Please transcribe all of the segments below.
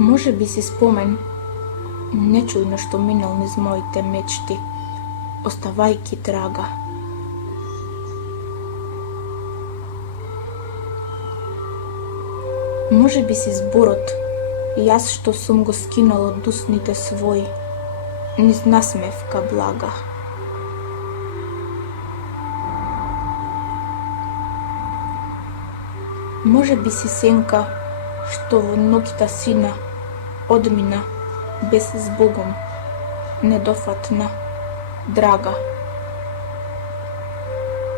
Може би си спомен, нечујно што минал низ моите мечти, оставајки трага. Може би си зборот, јас што сум го скинал од усните своји, низ насмевка блага. Може би си сенка, што во ноќта сина одмина без збогом, недофатна, драга.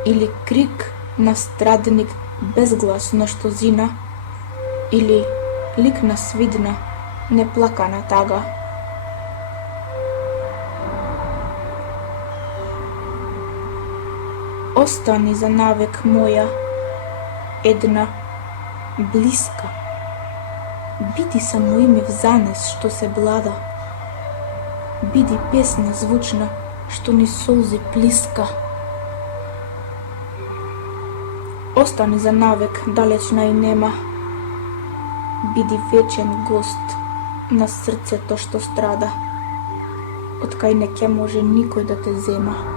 Или крик на страдник безгласно што зина, или лик на свидна, неплакана тага. Остани за навек моја, една, блиска. Биди само име взанес што се блада. Биди песна звучна што ни солзи плиска. Остани за навек далечна и нема. Биди вечен гост на срцето што страда, од кај не ќе може никој да те зема.